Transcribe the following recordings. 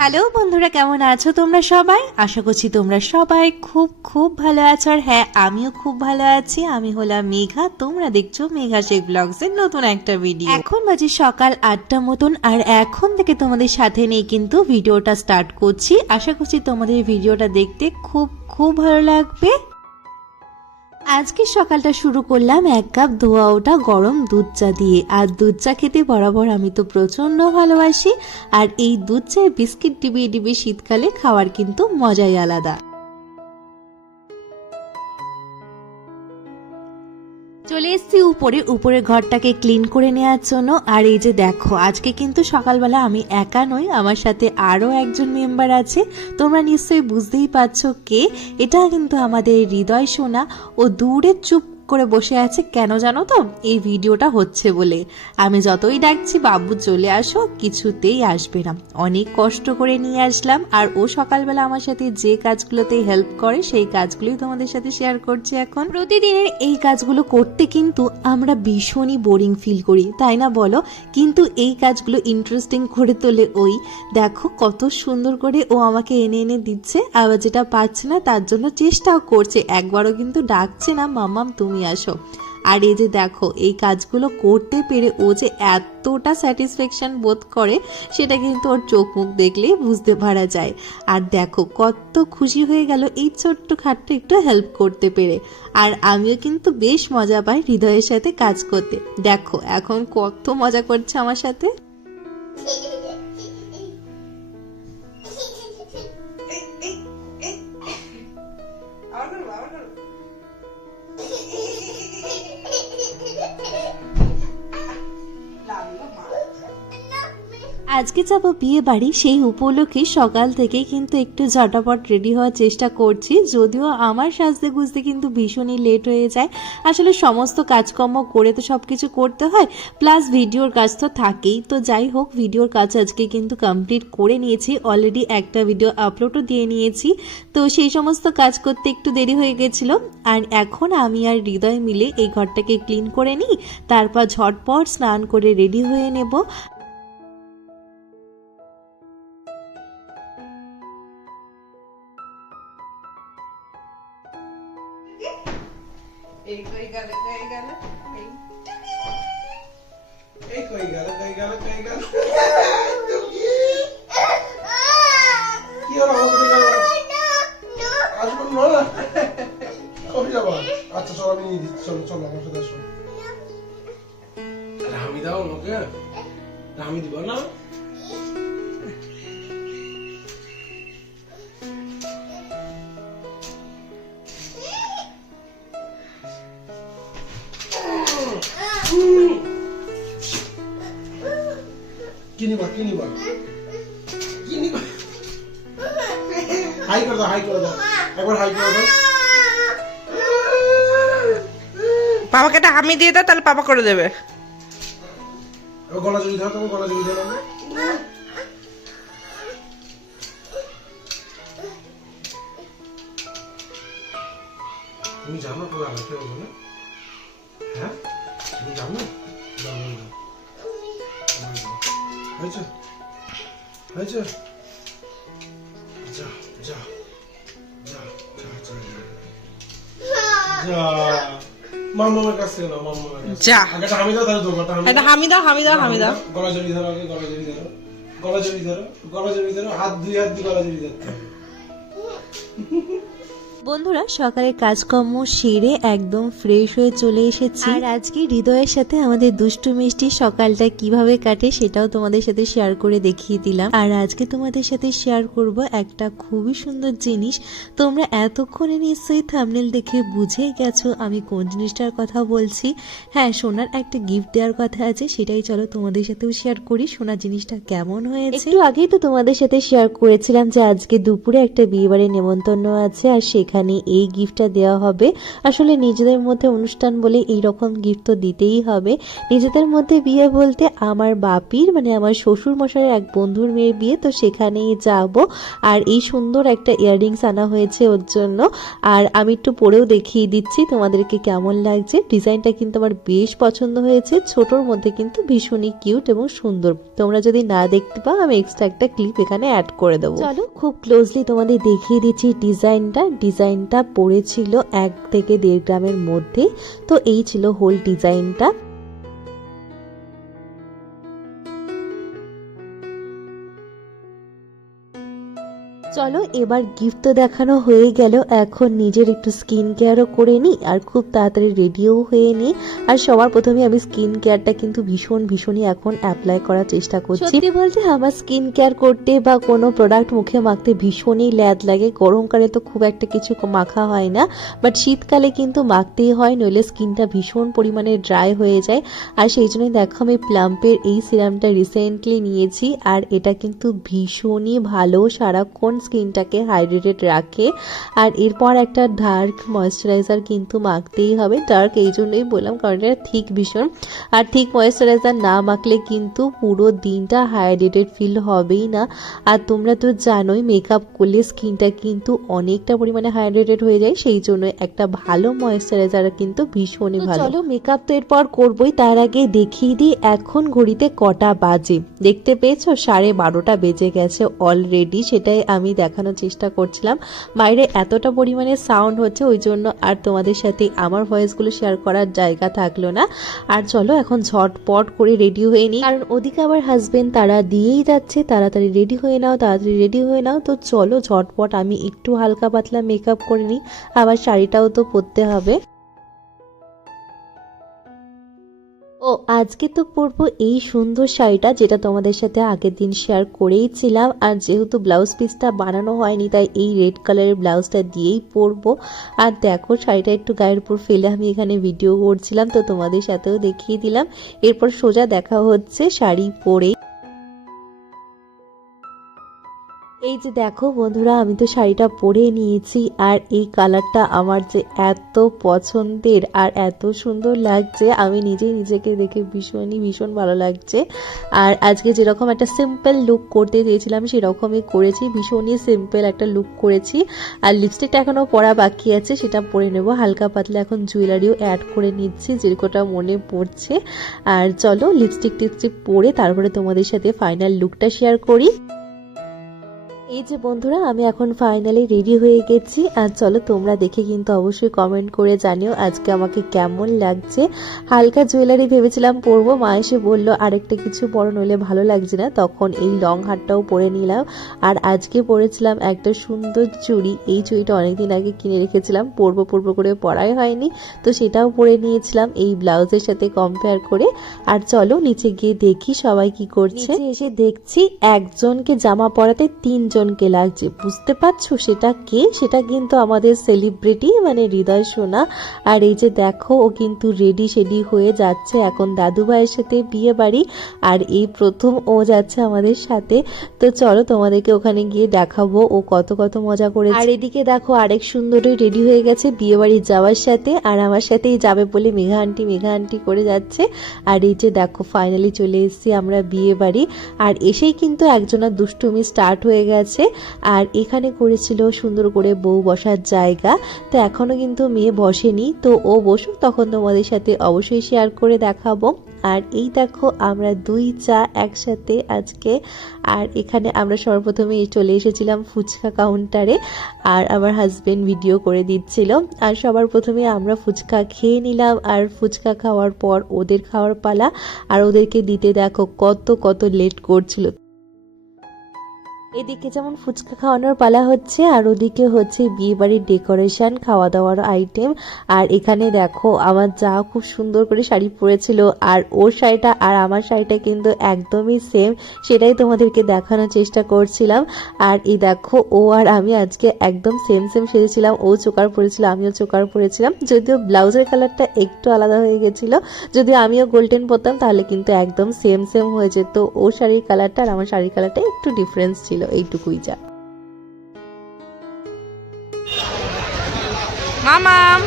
Hello বন্ধুরা, কেমন আছো তোমরা সবাই? আশা করছি তোমরা সবাই খুব খুব ভালো আছো। আর হ্যাঁ আমিও খুব ভালো আছি। আমি হলাম মেঘা। তোমরা দেখছ মেঘা শেখ ব্লগস এর নতুন একটা ভিডিও এখন বাজে সকাল আটটা মতন। আর এখন থেকে তোমাদের সাথে নিয়ে কিন্তু ভিডিওটা স্টার্ট করছি। আশা করছি তোমাদের ভিডিওটা দেখতে খুব খুব ভালো লাগবে। আজকে সকালটা শুরু করলাম এক কাপ ধোয়া ওটা গরম দুধ চা দিয়ে। আর দুধ চা খেতে বরাবর আমি তো প্রচণ্ড ভালোবাসি। আর এই দুধ চায়ে বিস্কিট ডিবিয়ে ডিবিয়ে শীতকালে খাওয়ার কিন্তু মজাই আলাদা। চলে এসছি উপরে। উপরে ঘরটাকে ক্লিন করে নেওয়ার জন্য। আর এই যে দেখো, আজকে কিন্তু সকালবেলা আমি একা নই, আমার সাথে আরও একজন মেম্বার আছে। তোমরা নিশ্চয়ই বুঝতেই পারছ কে। এটা কিন্তু আমাদের হৃদয় সোনা। ও দূরে চুপ করে বসে আছে, কেন জানো তো? এই ভিডিওটা হচ্ছে বলে। আমি যতই ডাকছি, বাবু চলে আসো, কিছুতেই আসবে না। অনেক কষ্ট করে নিয়ে আসলাম, আর ও সকালবেলা আমার সাথে যে কাজগুলোতে হেল্প করে, সেই কাজগুলোই তোমাদের সাথে শেয়ার করছি এখন। প্রতিদিনের এই কাজগুলো করতে কিন্তু আমরা ভীষণই বোরিং ফিল করি, তাই না বলো? কিন্তু এই কাজগুলো ইন্টারেস্টিং করে তোলে ওই। দেখো কত সুন্দর করে ও আমাকে এনে এনে দিচ্ছে, আবার যেটা পাচ্ছে না, তার জন্য চেষ্টাও করছে। একবারও কিন্তু ডাকছে না মামাম তুমি আসো। আর এই যে দেখো, এই কাজগুলো করতে পেরে ও যে এতটা স্যাটিসফ্যাকশন বোধ করে, সেটা কিন্তু ওর চোখ মুখ দেখলেই বুঝতে পারা যায়। আর দেখো, কত খুশি হয়ে গেল এই ছোট্ট খাটটা একটু হেল্প করতে পেরে। আর আমিও কিন্তু বেশ মজা পাই হৃদয়ের সাথে কাজ করতে। দেখো, এখন কত মজা করছে আমার সাথে। আজকে যাব বিয়ে বাড়ি সেই উপলক্ষে সকাল থেকেই কিন্তু একটু ঝটাপট রেডি হওয়ার চেষ্টা করছি। যদিও আমার সাজতে গুজতে কিন্তু ভীষণই লেট হয়ে যায়। আসলে সমস্ত কাজকর্ম করে তো সব কিছু করতে হয় প্লাস ভিডিওর কাজ তো থাকেই। তো যাই হোক ভিডিওর কাজ আজকে কিন্তু কমপ্লিট করে নিয়েছি। অলরেডি একটা ভিডিও আপলোডও দিয়ে নিয়েছি। তো সেই সমস্ত কাজ করতে একটু দেরি হয়ে গেছিল। আর এখন আমি আর হৃদয় মিলে এই ঘরটাকে ক্লিন করে নিই, তারপর ঝটপট স্নান করে রেডি হয়ে নেব। এই কই গেল কই গেল? এই এই কই গেল কই গেল কই গেল? কি হলো আমাকে গেল? আসব না। কবে যাব? আচ্ছা চল আমি নিয়ে দিচ্ছি চলো চলো আমার সাথে আসো। আরে দাও আমাকে। আমি দিব না? কি নিবা? কি নিবা? হাই করে দাও হাই করে দাও। একবার হাই করে দাও। বাবাকে একটা হামি দিয়ে দাও তাহলে পাপা করে দেবে। গলা ধরো তুমি গলা ধরো। তুমি জানো তো আমাকে বলো না। হয়েছে হয়েছে যা যা যা যা যা যা মাম্মামের কাছে না মাম্মামের কাছে যা। আগে একটা হামি দাও তাহলে দোকানটা হামি একটা হামি দাও হামি দাও হামি দাও গলা জড়ি ধরো আগে গলা জড়ি ধরো গলা জড়ি ধরো গলা জড়ি ধরো হাত দুই হাত দিয়ে গলা জড়ি হবে। বন্ধুরা সকালের কাজকর্ম সেরে একদম ফ্রেশ হয়ে চলে এসেছি। আর আজকে হৃদয়ের সাথে আমাদের দুষ্টু মিষ্টি সকালটা কীভাবে কাটে সেটাও তোমাদের সাথে শেয়ার করে দেখিয়ে দিলাম। আর আজকে তোমাদের সাথে শেয়ার করব একটা খুবই সুন্দর জিনিস। তোমরা এতক্ষণে নিশ্চয়ই থামনেল দেখে বুঝে গেছো আমি কোন জিনিসটার কথা বলছি। হ্যাঁ সোনার একটা গিফট দেওয়ার কথা আছে সেটাই চলো তোমাদের সাথেও শেয়ার করি। সোনার জিনিসটা কেমন হয়েছে? একটু আগেই তো তোমাদের সাথে শেয়ার করেছিলাম যে আজকে দুপুরে একটা বিয়েবাড়ির নেমন্তন্ন আছে আর সেখানে সেখানে এই গিফটটা দেওয়া হবে। আসলে নিজেদের মধ্যে অনুষ্ঠান বলে এই রকম গিফট তো দিতেই হবে। নিজেদের মধ্যে বিয়ে বলতে আমার বাপির মানে আমার শ্বশুর মশাইয়ের এক বন্ধুর মেয়ের বিয়ে তো সেখানেই যাব। আর এই সুন্দর একটা ইয়াররিংস আনা হয়েছে ওর জন্য। আর আমি একটু পরেও দেখিয়ে দিচ্ছি তোমাদেরকে কেমন লাগছে। ডিজাইনটা কিন্তু আমার বেশ পছন্দ হয়েছে। ছোটোর মধ্যে কিন্তু ভীষণই কিউট এবং সুন্দর। তোমরা যদি না দেখতে পাও আমি এক্সট্রা একটা ক্লিপ এখানে অ্যাড করে দেবো। চলো। খুব ক্লোজলি তোমাদের দেখিয়ে দিচ্ছি ডিজাইনটা। ডিজাইনটা পড়েছিল এক থেকে দেড় গ্রামের মধ্যে। তো এই ছিল হোল ডিজাইনটা। চলো, এবার গিফট তো দেখানো হয়ে গেল। এখন নিজের একটু স্কিন কেয়ারও করে নিই, আর খুব তাড়াতাড়ি রেডিও হয়ে নিই। আর সবার প্রথমে আমি স্কিন কেয়ারটা কিন্তু ভীষণ, ভীষণই এখন অ্যাপ্লাই করার চেষ্টা করছি। সত্যি বলতে আমার স্কিন কেয়ার করতে বা কোনো প্রোডাক্ট মুখে মাখতে ভীষণই ল্যাদ লাগে। গরমকালে তো খুব একটা কিছু মাখা হয় না। বাট শীতকালে কিন্তু মাখতেই হয়, নইলে স্কিনটা ভীষণ পরিমাণে ড্রাই হয়ে যায়। আর সেই জন্যই দেখো, আমি প্লাম্পের এই সিরামটা রিসেন্টলি নিয়েছি। আর এটা কিন্তু ভীষণই ভালো সারাক্ষণ স্কিনটাকে হাইড্রেটেড রাখে। আর এরপর একটা ডার্ক ময়শ্চারাইজার কিন্তু মাখতেই হবে। ডার্ক এই জন্যই বললাম কারণ এটা ঠিক ভীষণ। আর ঠিক ময়শ্চারাইজার না মাখলে কিন্তু পুরো দিনটা হাইড্রেটেড ফিল হবেই না। আর তোমরা তো জানোই মেকআপ করলে স্কিনটা কিন্তু অনেকটা পরিমাণে হাইড্রেটেড হয়ে যায়। সেই জন্য একটা ভালো ময়শ্চারাইজার কিন্তু ভীষণই ভালো। চলো মেকআপ তো এরপর করবোই। তার আগে দেখিয়ে দিই এখন ঘড়িতে কটা বাজে। দেখতে পেয়েছ? সাড়ে বারোটা বেজে গেছে অলরেডি সেটাই আমি দেখানোর চেষ্টা করছিলাম। বাইরে এতটা পরিমাণে সাউন্ড হচ্ছে, ওই জন্য আর তোমাদের সাথে আমার ভয়েসগুলো শেয়ার করার জায়গা থাকল না। আর চলো এখন ঝটপট করে রেডি হয়ে নিই। কারণ ওদিকে আমার হাজবেন্ড তারা দিয়েই যাচ্ছে, তাড়াতাড়ি রেডি হয়ে নাও, তাড়াতাড়ি রেডি হয়ে নাও। তো চলো ঝটপট আমি একটু হালকা পাতলা মেকআপ করে নিই। আবার শাড়িটাও তো পরতে হবে। ও আজকে তো পরবো এই সুন্দর শাড়িটা যেটা তোমাদের সাথে আগের দিন শেয়ার করেই ছিলাম আর যেহেতু ব্লাউজ পিসটা বানানো হয়নি, তাই এই রেড কালারের ব্লাউজটা দিয়েই পরবো। আর দেখো, শাড়িটা একটু গায়ের উপর ফেলে আমি এখানে ভিডিও করছিলাম, তো তোমাদের সাথেও দেখিয়ে দিলাম। এরপর সোজা দেখা হচ্ছে শাড়ি পরে এই যে দেখো বন্ধুরা, আমি তো শাড়িটা পরে নিয়েছি আর এই কালারটা আমার যে এত পছন্দের আর এত সুন্দর লাগছে, আমি নিজেই নিজেকে দেখে ভীষণই, ভীষণ ভালো লাগছে। আর আজকে যেরকম একটা সিম্পল লুক করতে চেয়েছিলাম, সেরকমই করেছি, ভীষণই সিম্পল একটা লুক করেছি। আর লিপস্টিকটা এখনও পরা বাকি আছে, সেটা পরে নেব। হালকা পাতলা এখন জুয়েলারিও অ্যাড করে নিচ্ছি যেরকমটা মনে পড়ছে। আর চলো লিপস্টিক টিপস্টিক পরে তারপরে তোমাদের সাথে ফাইনাল লুকটা শেয়ার করি। এই যে বন্ধুরা, আমি এখন ফাইনালি রেডি হয়ে গেছি। আর চলো তোমরা দেখে কিন্তু অবশ্যই কমেন্ট করে জানিও আজকে আমাকে কেমন লাগছে। হালকা জুয়েলারি ভেবেছিলাম পরবো, মা এসে বলল, আরেকটা কিছু বড় নইলে ভালো লাগছে না। তখন এই লং হারটাও পরে নিলাম। আর আজকে পরেছিলাম একটা সুন্দর চুড়ি। এই চুড়িটা অনেকদিন আগে কিনে রেখেছিলাম, পরবো পরবো করে পরাই হয়নি। তো সেটাও পরে নিয়েছিলাম এই ব্লাউজের সাথে কম্পেয়ার করে। আর চলো নিচে গিয়ে দেখি সবাই কি করছে। এসে দেখছি একজনকে জামা পরাতে তিনজনকে লাগছে। বুঝতে পারছ? সেটা কে? সেটা কিন্তু আমাদের সেলিব্রিটি মানে হৃদয় সোনা। আর এই যে দেখো, ও কিন্তু রেডি শেডি হয়ে যাচ্ছে। এখন দাদু ভাইয়ের সাথে বিয়ে বাড়ি, আর এই প্রথম ও যাচ্ছে আমাদের সাথে। তো চলো তোমাদেরকে ওখানে গিয়ে দেখাবো। ও কত কত মজা করে আর এদিকে দেখো, আরেক সুন্দরী রেডি হয়ে গেছে বিয়ে বাড়ি যাওয়ার সাথে। আর আমার সাথেই যাবে বলে মেঘা আন্টি মেঘা আন্টি করে যাচ্ছে। আর এই যে দেখো ফাইনালি চলে এসেছি আমরা বিয়ে বাড়ি। আর এসেই কিন্তু একজনের দুষ্টুমি স্টার্ট হয়ে গেছে। আর এখানে করেছিল সুন্দর করে বউ বসার জায়গা। তো এখনও কিন্তু মেয়ে বসেনি। তো ও বসুক, তখন তোমাদের সাথে অবশ্যই শেয়ার করে দেখাবো। আর এই দেখো, আমরা দুই চা একসাথে আজকে। আর এখানে আমরা সর্বপ্রথমে চলে এসেছিলাম ফুচকা কাউন্টারে আর আমার হাজবেন্ড ভিডিও করে দিচ্ছিল। আর সবার প্রথমে আমরা ফুচকা খেয়ে নিলাম। আর ফুচকা খাওয়ার পর ওদের খাওয়ার পালা। আর ওদেরকে দিতে দেখো কত কত লেট করছিল। এদিকে যেমন ফুচকা খাওয়ানোর পালা হচ্ছে, আর ওদিকে হচ্ছে বিয়ে বাড়ির ডেকোরেশন খাওয়া দাওয়ার আইটেম আর এখানে দেখো, আমার যা খুব সুন্দর করে শাড়ি পরেছিল, আর ওর শাড়িটা আর আমার শাড়িটা কিন্তু একদমই সেম সেটাই তোমাদেরকে দেখানোর চেষ্টা করছিলাম। আর এই দেখো, ও আর আমি আজকে একদম সেম সেম সেজেছিলাম। ও চোকার পরেছিল, আমিও চোকার পরেছিলাম। যদিও ব্লাউজের কালারটা একটু আলাদা হয়ে গেছিল যদি আমিও গোল্ডেন পরতাম, তাহলে কিন্তু একদম সেম সেম হয়ে যেত। ও শাড়ির কালারটা আর আমার শাড়ির কালারটা একটু ডিফারেন্স ছিল। এইটুকুই যা। মামাম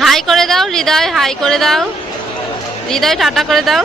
হাই করে দাও হৃদয় হাই করে দাও। হৃদয় টাটা করে দাও।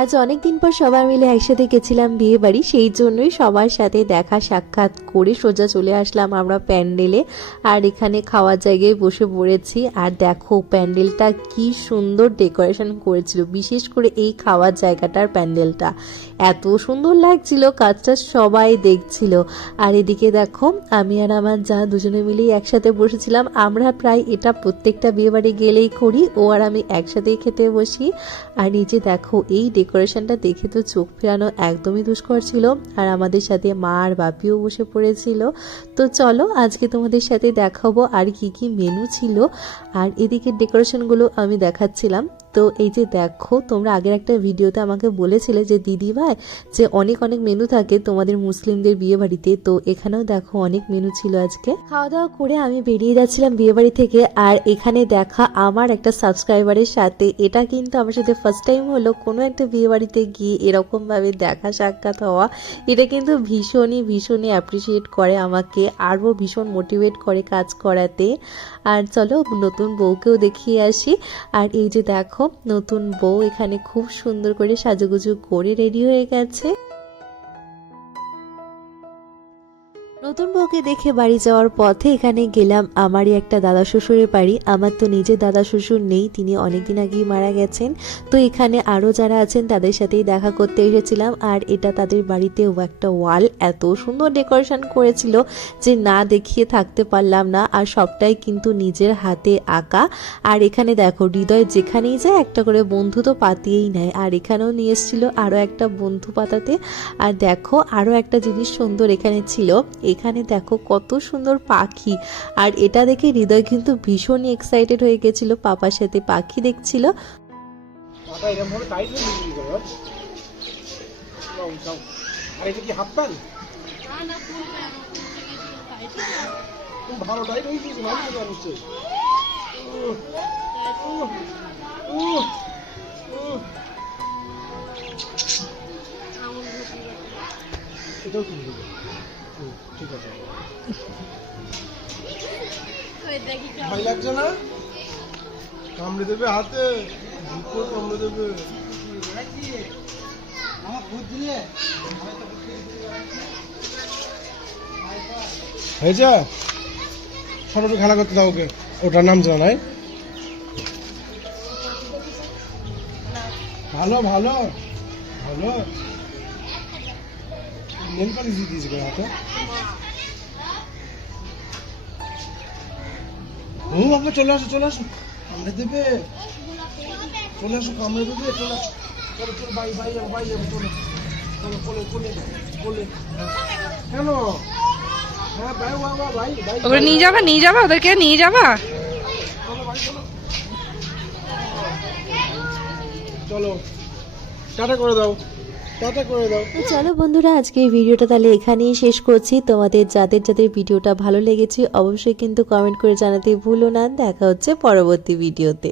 আজ অনেক দিন পর সবাই মিলে একসাথে গেছিলাম বিয়ে বাড়ি সেই জন্যই সবার সাথে দেখা সাক্ষাৎ করে সোজা চলে আসলাম আমরা প্যান্ডেলে। আর এখানে খাওয়ার জায়গায় বসে পড়েছি। আর দেখো প্যান্ডেলটা কি সুন্দর ডেকোরেশন করেছিল, বিশেষ করে এই খাওয়ার জায়গাটার প্যান্ডেলটা। এত সুন্দর লাগছিল, কাজটা সবাই দেখছিল। আর এদিকে দেখো, আমি আর আমার যা দুজনে মিলেই একসাথে বসেছিলাম। আমরা প্রায় এটা প্রত্যেকটা বিয়ে বাড়ি গেলেই করি, ও আর আমি একসাথেই খেতে বসি। আর নিজে দেখো, এই ডেকোরেশনটা দেখে তো চোখ ফেরানো একদমই দুষ্কর ছিল। আর আমাদের সাথে মা আর বাপিও বসে পড়েছিল। তো চলো, আজকে তোমাদের সাথে দেখাবো আর কি কি মেনু ছিল। আর এদিকে ডেকোরেশনগুলো আমি দেখাচ্ছিলাম। তো এই যে দেখো, তোমরা আগের একটা ভিডিওতে আমাকে বলেছিলে যে, দিদি ভাই, যে অনেক অনেক মেনু থাকে তোমাদের মুসলিমদের বিয়ে বাড়িতে। তো এখানেও দেখো অনেক মেনু ছিল আজকে। খাওয়া দাওয়া করে আমি বেরিয়ে যাচ্ছিলাম বিয়ে বাড়ি থেকে আর এখানে দেখা আমার একটা সাবস্ক্রাইবারের সাথে। এটা কিন্তু আমার সাথে ফার্স্ট টাইম হলো কোনো একটা বিয়ে বাড়িতে গিয়ে এরকমভাবে দেখা সাক্ষাৎ হওয়া। এটা কিন্তু ভীষণই ভীষণই অ্যাপ্রিসিয়েট করে আমাকে, আরও ভীষণ মোটিভেট করে কাজ করাতে। আর চলো নতুন বউকেও দেখিয়ে আসি। আর এই যে দেখো নতুন বউ এখানে খুব সুন্দর করে সাজুগুজু করে রেডি হয়ে গেছে। নতুন বউকে দেখে বাড়ি যাওয়ার পথে এখানে গেলাম। আমারই একটা দাদা শ্বশুরের বাড়ি। আমার তো নিজের দাদা শ্বশুর নেই, তিনি অনেকদিন আগেই মারা গেছেন। তো এখানে আরও যারা আছেন, তাদের সাথেই দেখা করতে এসেছিলাম। আর এটা তাদের বাড়িতেও একটা ওয়াল, এত সুন্দর ডেকোরেশন করেছিল যে না দেখিয়ে থাকতে পারলাম না। আর সবটাই কিন্তু নিজের হাতে আঁকা। আর এখানে দেখো, হৃদয় যেখানেই যায়, একটা করে বন্ধু তো পাতিয়েই নেয়। আর এখানেও নিয়ে এসেছিল আরও একটা বন্ধু পাতাতে। আর দেখো, আরও একটা জিনিস সুন্দর এখানে ছিল। এখানে দেখো কত সুন্দর পাখি। আর এটা দেখে হৃদয় কিন্তু ভীষণই এক্সাইটেড হয়ে গেছিল পাপার সাথে। পাখি দেখছিল? ভালো টাইট নিশ্চয়ই ঠিক আছে ভয় লাগছে না কামড়ে দেবে হাতে দুটো কামড়ে দেবে হয়েছে? সবাই খেলা করতে দাও ওকে। ওটার নাম জানাই ভালো ভালো ভালো। নেল পালিশ দিয়ে দিয়েছে হাতে। হুম বাবা চলে আসো চলে আসো। কামড়ে দেবে। চলে আসো কামড়ে দেবে চলে আসো। চলো চলো বাই বাই যাব বাই যাব চলো। চলো কোলে কোলে কোলে। কেন? হ্যাঁ বাই বাবা বাই বাই ওগুলো নিয়ে যাবা নিয়ে যাবা ওদেরকে নিয়ে যাবা? চলো টাটা করে দাও। চলো বন্ধুরা, আজকে ভিডিওটা তাহলে এখানেই শেষ করছি। তোমাদের যাদের যাদের ভিডিওটা ভালো লেগেছে, অবশ্যই কিন্তু কমেন্ট করে জানাতে ভুলো না। দেখা হচ্ছে পরবর্তী ভিডিওতে।